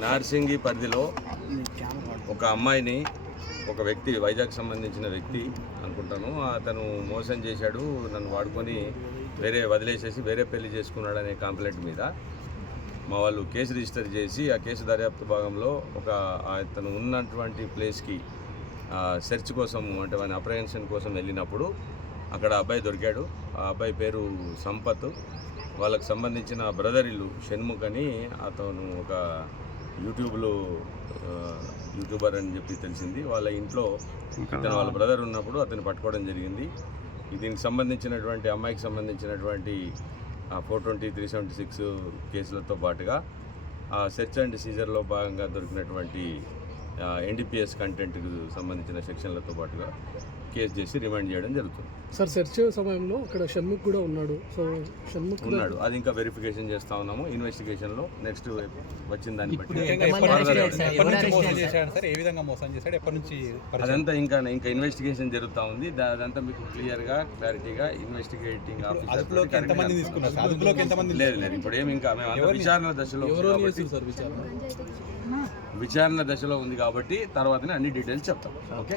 నార్సింగి పరిధిలో ఒక అమ్మాయిని ఒక వ్యక్తి వైజాగ్ సంబంధించిన వ్యక్తి అనుకుంటాను అతను మోసం చేశాడు, నన్ను వాడుకొని వదిలేసేసి వేరే పెళ్లి చేసుకున్నాడనే కంప్లైంట్ మీద మా వాళ్ళు కేసు రిజిస్టర్ చేసి ఆ కేసు దర్యాప్తు భాగంలో అతను ఉన్నటువంటి ప్లేస్కి సెర్చ్ కోసం అంటే వాని అప్రహెన్షన్ కోసం వెళ్ళినప్పుడు అక్కడ అబ్బాయి దొరికాడు. ఆ అబ్బాయి పేరు సంపత్. వాళ్ళకి సంబంధించిన బ్రదర్ ఇల్లు షణ్ముఖ్ అని, అతను ఒక యూట్యూబర్ అని చెప్పి తెలిసింది. వాళ్ళ ఇంట్లో వాళ్ళ బ్రదర్ ఉన్నప్పుడు అతను పట్టుకోవడం జరిగింది. దీనికి సంబంధించినటువంటి అమ్మాయికి సంబంధించినటువంటి 420, 376 కేసులతో పాటుగా సెర్చ్ అండ్ సీజర్లో భాగంగా దొరికినటువంటి ఎన్డీపీఎస్ కంటెంట్కి సంబంధించిన సెక్షన్లతో పాటుగా కేసు చేసి రిమాండ్ చేయడం జరుగుతుంది. సార్ సెర్చ్ సమయంలో ఇక్కడ షణ్ముఖ్ కూడా ఉన్నాడు. సో షణ్ముఖ్ ఉన్నాడు, అది ఇంకా వెరిఫికేషన్ చేస్తూ ఉన్నాము. ఇన్వెస్టిగేషన్లో నెక్స్ట్ వచ్చిన దాన్ని బట్టి అదంతా ఇంకా ఇన్వెస్టిగేషన్ జరుగుతూ ఉంది. అదంతా మీకు క్లియర్గా క్లారిటీగా ఇన్వెస్టిగేటింగ్ లేదు ఇప్పుడు ఏమి ఇంకా మేము విచారణ దశలో ఉంది కాబట్టి తర్వాతనే అన్ని డీటెయిల్స్ చెప్తాం. ఓకే.